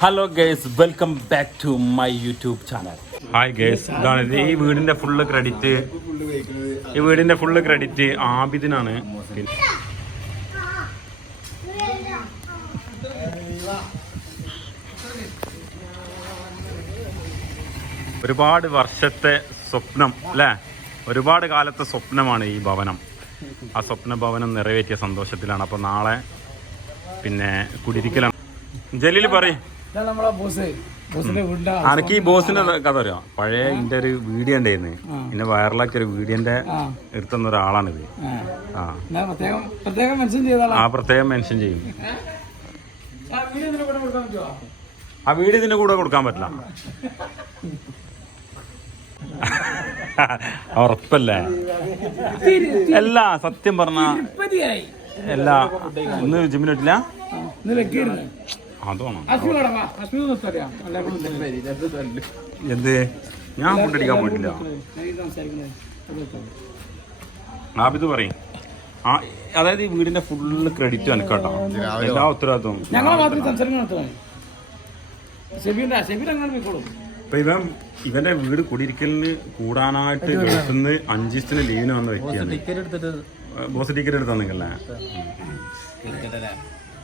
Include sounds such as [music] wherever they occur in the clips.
Hello guys welcome back to my YouTube channel hi guys ഇതാണ് ഇത്. ഈ വീടിന്റെ ഫുള്ള് ക്രെഡിറ്റ് ഈ വീടിന്റെ ഫുള്ള് ക്രെഡിറ്റ് ആബിദിനാണ്. ഒരുപാട് വർഷത്തെ സ്വപ്നം അല്ലേ? ഒരുപാട് കാലത്തെ സ്വപ്നമാണ് ഈ ഭവനം. ആ സ്വപ്ന ഭവനം നിറവേറ്റിയ സന്തോഷത്തിലാണ്. അപ്പോൾ നാളെ പിന്നെ കുടിരിക്കലാണ് ജലീൽ പറയും. നമ്മളെ ബോസ്. അനക്ക് ഈ ബോസിന്റെ കഥ അറിയാം? പഴയ ഇന്റെ ഒരു വീഡിയോ ഉണ്ടായിരുന്നു പിന്നെ വൈറലാക്കിയ ഒരു വീഡിയോന്റെ എടുത്തുന്ന ഒരാളാണിത് ആ. ആ. പ്രത്യേകം മെൻഷൻ ചെയ്യും. ആ വീഡിയോ ഇതിന്റെ കൂടെ കൊടുക്കാൻ പറ്റില്ല. [laughs] ഉറപ്പല്ലേ? അല്ല സത്യം പറഞ്ഞ എല്ലാ. ഒന്ന് ജിമ്മിനിട്ടില്ല അതാണോ. എന്ത്? ഞാൻ കൊണ്ടടിക്കാൻ അടിക്കാൻ പോയിട്ടില്ല. ആബിത് പറയും. ആ അതായത് ഈ വീടിന്റെ ഫുള്ള് ക്രെഡിറ്റ് എനിക്കാട്ടോ എല്ലാ ഉത്തരവാദിത്വം ഇപ്പൊ ഇവൻ ഇവന്റെ വീട് കുടിയിരിക്കലിന് കൂടാനായിട്ട് ഗൾഫിന്ന് അഞ്ചിസ്റ്റിന് ലീവിന് വന്ന വ്യക്തിയാണ്. ബോസ് ടിക്കറ്റ് എടുത്താ നിങ്ങളെ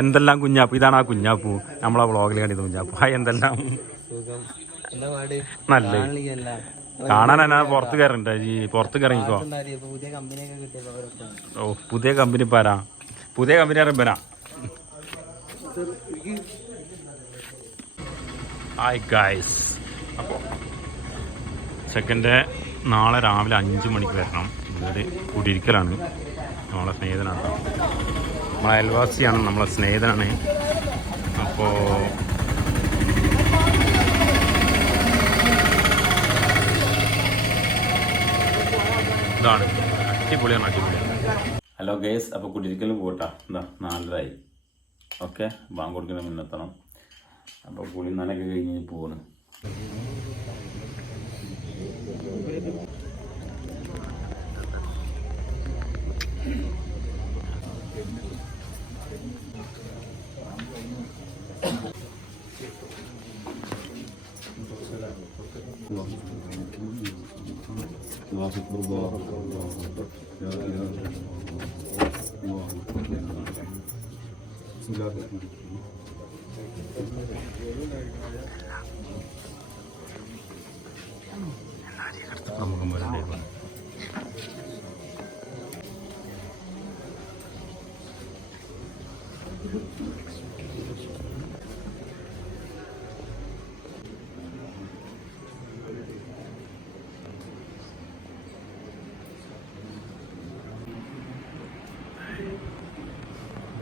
എന്തെല്ലാം കുഞ്ഞാപ്പു? ഇതാണ് ആ കുഞ്ഞാപ്പു. നമ്മളെ വ്ളോഗിൽ കണ്ടിരുന്ന കുഞ്ഞാപ്പു. ആ എന്തെല്ലാം? നല്ല കാണാൻ എന്നാ പുറത്ത് കയറണ്ട. ഈ പുറത്ത് കയറിക്കോ പുതിയ കമ്പനിയൊക്കെ കിട്ടിയപ്പോ ഓ പുതിയ കമ്പനി പാരാ പുതിയ കമ്പനി അറിയപ്പനാ ഹായ് ഗായ്സ് അപ്പോൾ സെക്കൻഡ് നാളെ രാവിലെ അഞ്ച് മണിക്ക് വരണം. വീട് കൂടിയിരിക്കലാണ്. നമ്മളെ സ്നേഹിതനാണ്. നമ്മളെ അയൽവാസിയാണ് നമ്മളെ സ്നേഹിതനാണ്. അപ്പോൾ ഇതാണ്. അടിപൊളിയാണ് അടിപൊളിയാണ്. ഹലോ ഗേസ് അപ്പോൾ കുടിയിരിക്കലും പോട്ടാ. എന്താ നാലരായി. ഓക്കെ ബാങ്ക് കൊടുക്കുന്ന മുന്നെത്തണം അപ്പോൾ കുളി നനയൊക്കെ കഴിഞ്ഞ് പോവാണ് പ്രമുഖന്മാരുണ്ടായിരുന്നു കിച്ചന്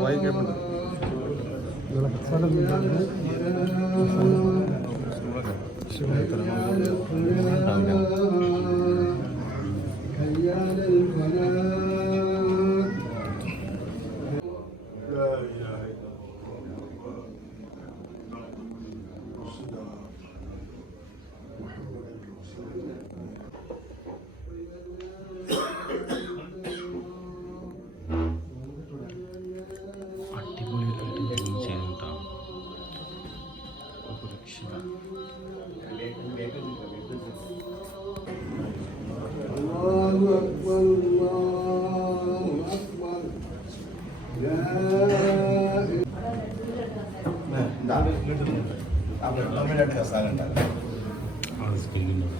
വായിക്കപ്പെടും ഇവിടെ മസാല ശിവനെ തരണം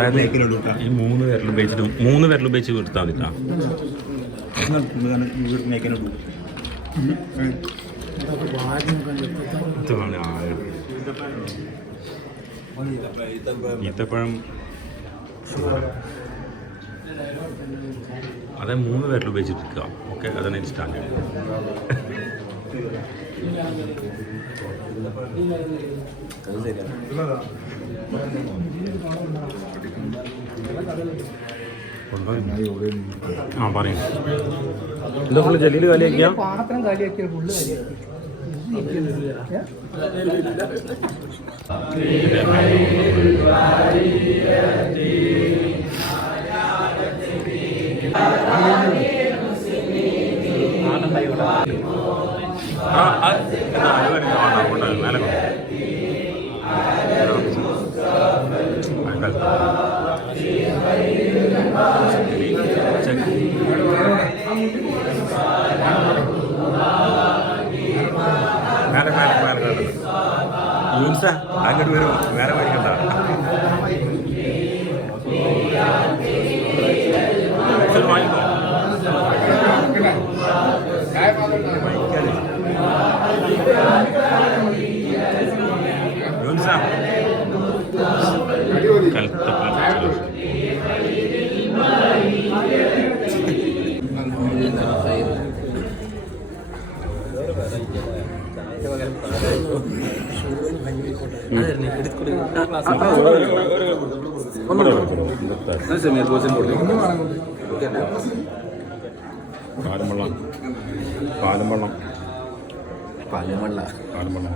അതായത് ഈ മൂന്ന് വിരൽ ഉപയോഗിച്ചിട്ട് മൂന്ന് വിരൽ ഉപയോഗിച്ച് കൊടുത്താൽ മതി. ഈത്തപ്പഴം. അതെ മൂന്ന് പേരിൽ ഉപയോഗിച്ചിട്ട് ഓക്കെ അതാണ് എനിക്ക് സ്റ്റാൻഡേർഡ്. ആ പറയും എന്താ ഫുള്ള് ജലീൽ കാലിയാക്കിയാ പാത്രം കാലിയാക്കിയ ഫുള്ള് കാലിയാക്കി ആ, ആ, എന്നാ, അത് വരുന്നു. വേണ്ട, കൊണ്ട് മേലെ പാലും വെള്ളം. പാലും വെള്ളം. പാലും വെള്ളം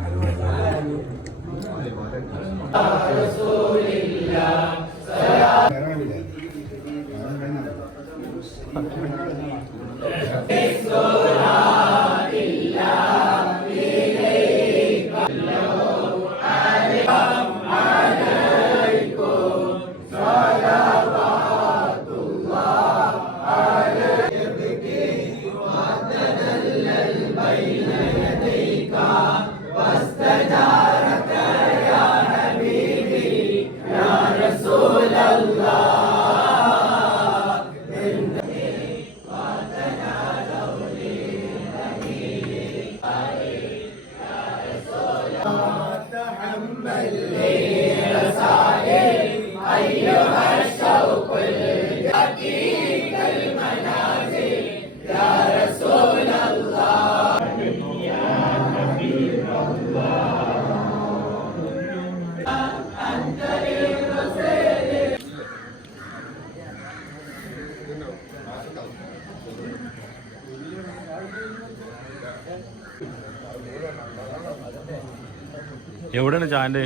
എവിടെയാണ് ചായന്റെ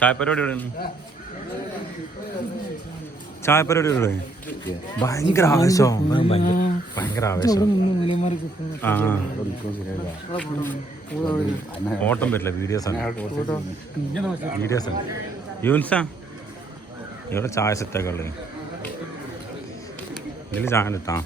ചായപ്പരിപാടി എവിടെയാണ്? ചായപ്പരടി ഭയങ്കര ആവേശം. ഭയങ്കര ആവേശം. ഓട്ടം വരില്ല വീഡിയോസ് ആണ്. വീഡിയോസ് ആണ്. യൂൻസാ ഇവിടെ ചായ സെറ്റൊക്കെ ഉള്ളത് ഇതിൽ ചായ എത്താം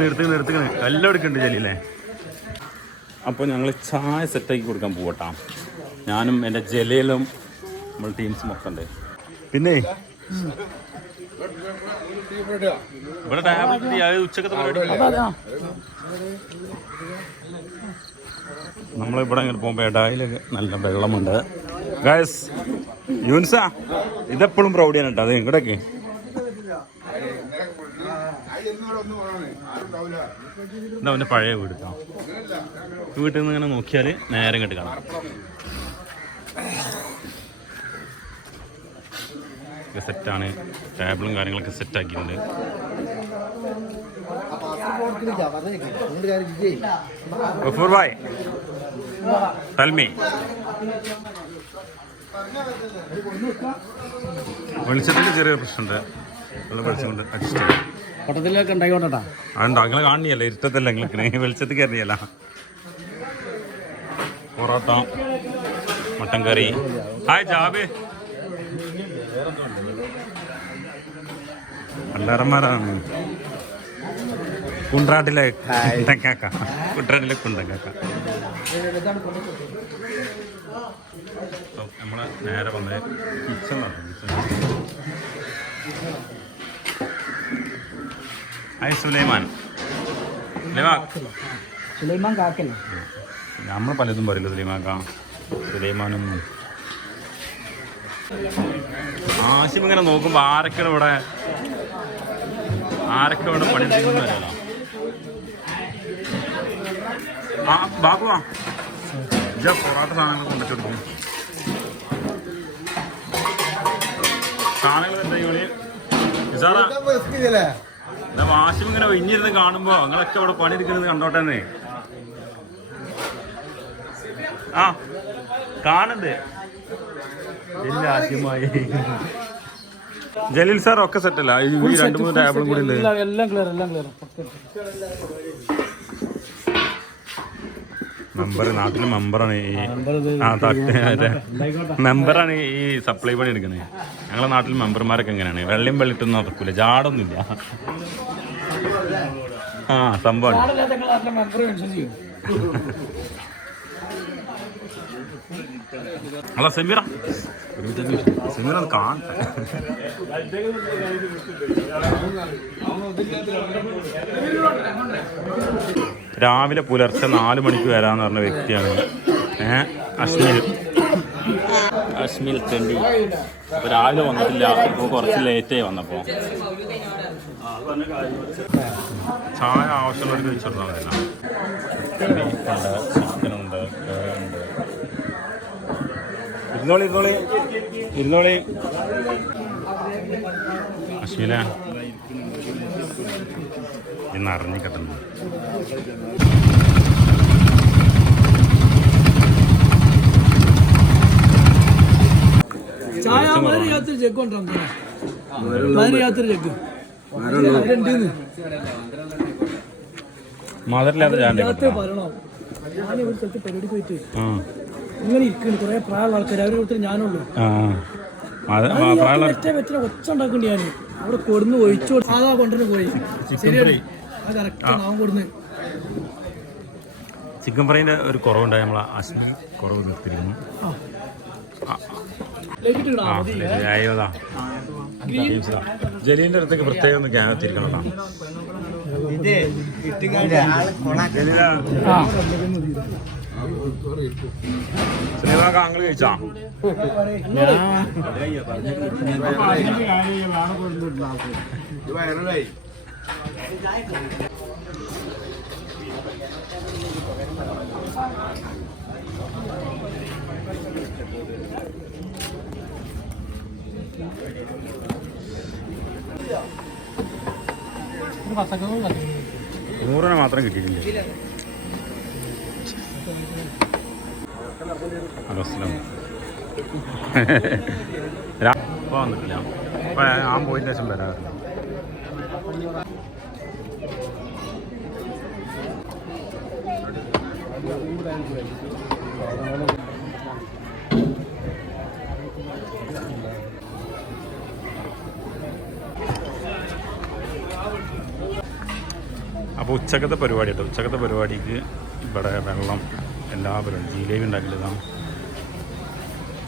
നിർത്തി നിർത്തി അപ്പോൾ ഞങ്ങൾ ചായ സെറ്റാക്കി കൊടുക്കാൻ പോവട്ടാ. ഞാനും എന്റെ ജലയിലും നമ്മൾ ടീംസും ഒക്കെ ഉണ്ട്. പിന്നെ? ഇവിടെ ഉച്ചക്കത്തെ പരിപാടി നമ്മളിവിടെ ഇങ്ങനെ പോകുമ്പോൾ ഇടയിൽ നല്ല വെള്ളമുണ്ട്. ഗായസ് യൂൻസ ഇതെപ്പോഴും പ്രൗഡ് ചെയ്യാൻ കേട്ടോ. അത് ഇങ്ങോട്ടേക്ക്. ഇതാ അവന്റെ പഴയ വീട് കേട്ടോ. വീട്ടിൽ നിന്ന് ഇങ്ങനെ നോക്കിയാൽ നേരം ഇങ്ങോട്ട് കാണാം. സെറ്റാണ് ടേബിളും കാര്യങ്ങളൊക്കെ സെറ്റ് ആക്കിയിട്ടുണ്ട്. ഗഫൂർ ഭായ്. തൽമി വെളിച്ചത്തിന്റെ ചെറിയ പ്രശ്നമുണ്ട്. വെള്ളം വെളിച്ചം കൊണ്ട് അഡ്ജസ്റ്റ് ചെയ്യാം. പട്ടത്തിലൊക്കെ ഉണ്ടായിക്കോട്ടെട്ടാ അതുണ്ടോ അങ്ങനെ കാണിയല്ല ഇരുട്ടത്തല്ല നിങ്ങൾക്ക് വെളിച്ചത്തിൽ കയറിയല്ല. Parotta mutton curry. ഹായ് ജാബ്. പണ്ടാരന്മാരാണ് കുണ്ട്രാട്ടിലെ കുണ്ടക്കാക്ക കുണ്ട്രാട്ടിലെ കുണ്ടക്കാക്ക നമ്മൾ നേരെ വന്നത് കിച്ചണിലാണ് ഹായ് സുലൈമാൻ. സുലൈമാൻ കാക്കല്ലേ? നമ്മൾ പലതും പറയില്ല സുലൈമാക്ക? സുലൈമാനും ആശിം ഇങ്ങനെ നോക്കുമ്പോൾ ആരൊക്കെയാണ് ഇവിടെ ആരൊക്കെ ഇവിടെ പണിയെടുക്കുന്നവരല്ലോ ആ ബാബുവാ ഇജ പൊറാട്ട സാധനങ്ങൾ കൊണ്ടു കൊടുക്കും. സാധനങ്ങൾ എന്താ ഈ വിളി? നിസാറാ. എന്നാ വാശിം ഇങ്ങനെ ഒഴിഞ്ഞിരുന്ന് കാണുമ്പോ നിങ്ങളൊക്കെ അവിടെ പണിയെടുക്കുന്നത് കണ്ടോട്ടെന്നേ ആ കാണുന്നത് ഇല്ല ആദ്യമായി. ജലീൽ സാർ ഒക്കെ സെറ്റല്ല ഈ രണ്ട് മൂന്ന് ടേബിളും കൂടി എല്ലാം ക്ലിയർ എല്ലാം ക്ലിയർ മെമ്പർ നാട്ടിലെ മെമ്പറാണ് ഈ ആ തട്ട് മെമ്പറാണ് ഈ സപ്ലൈ പണി എടുക്കുന്നത് ഞങ്ങളെ നാട്ടിൽ മെമ്പർമാരൊക്കെ എങ്ങനെയാണ്? വെള്ളം വെള്ളിട്ടൊന്നും നടക്കൂല. ജാടൊന്നുമില്ല. ആ ചെയ്യും. അല്ല സെമീറ. സെമീറ അത് കാണട്ടെ രാവിലെ പുലർച്ചെ നാല് മണിക്ക് വരാന്ന് പറഞ്ഞ വ്യക്തിയാണ് ഏ അശ്മിൽ. അശ്മിൽ തെണ്ടി അപ്പൊ രാവിലെ വന്നിട്ടില്ല ഇപ്പൊ കുറച്ച് ലേറ്റായി വന്നപ്പോ. ചായ ആവശ്യമുള്ളവർക്ക് വെച്ചിട്ടുണ്ടാവില്ല ചിക്കനുണ്ട് കറിയുണ്ട് ഇരുന്നോളി ഇരുന്നോളി. ഇരുന്നോളി. അശ്വില ഇന്ന് അറിഞ്ഞു കിട്ടുന്നു ചായ മാറി യാത്ര മാറി യാത്ര ചെക്ക് മധുരില്ലാത്ത ചാന്റെ യാത്ര പറയണം ഞാൻ ഒരു സ്ഥലത്ത് പരിപാടി പോയിട്ട് ആ. ഇങ്ങനെ ഇരിക്കുന്നു കുറെ പ്രായമുള്ള ആൾക്കാർ അവരുടെ അടുത്ത് ഞാനുള്ളൂ. പറ്റിയ ഒച്ച ഉണ്ടാക്കണ്ടി ഞാൻ അവിടെ കൊടുന്ന് ഒഴിച്ചു കൊടുത്ത് സാധാ കൊണ്ടുവന്ന് പോയി. ശരിയാണ്. അത് കറക്റ്റാണ് അവൻ കൊടുന്ന്. ചിക്കൻ ഫ്രൈന്റെ ഒരു കുറവുണ്ടായി. നമ്മൾ അശ്മി കുറവ് നിർത്തിയിരുന്നു ജലീലിന്റെ അടുത്തേക്ക് പ്രത്യേകം ഒന്ന് ക്യാമത്തിരിക്കണം കേട്ടോ. ആ. സിനിമ ആംഗിൾ കഴിച്ചാ കത്തിക്കുന്നു നൂറിനെ മാത്രം കിട്ടിയിട്ടില്ല? ശേഷം വരാറുണ്ട് അപ്പോൾ ഉച്ചക്കത്തെ പരിപാടി കേട്ടോ. ഉച്ചക്കത്തെ പരിപാടിക്ക് ഇവിടെ വെള്ളം എല്ലാ പരിപാടി ജിലേബി ഉണ്ടാക്കിയതാണ്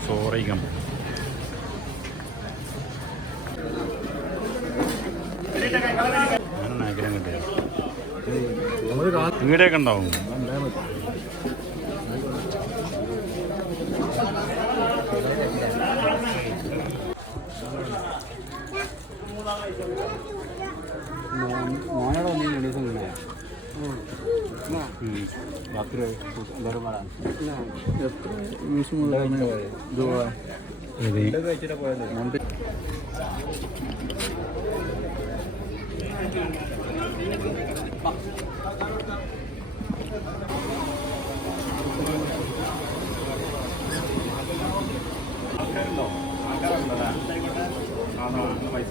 സോറി കമ്പ ഞാൻ ആഗ്രഹം കിട്ടില്ല വീടൊക്കെ ഉണ്ടാവും. ആൾക്കാരുണ്ടോ ആൾക്കാരുണ്ടോ ആണോ പൈസ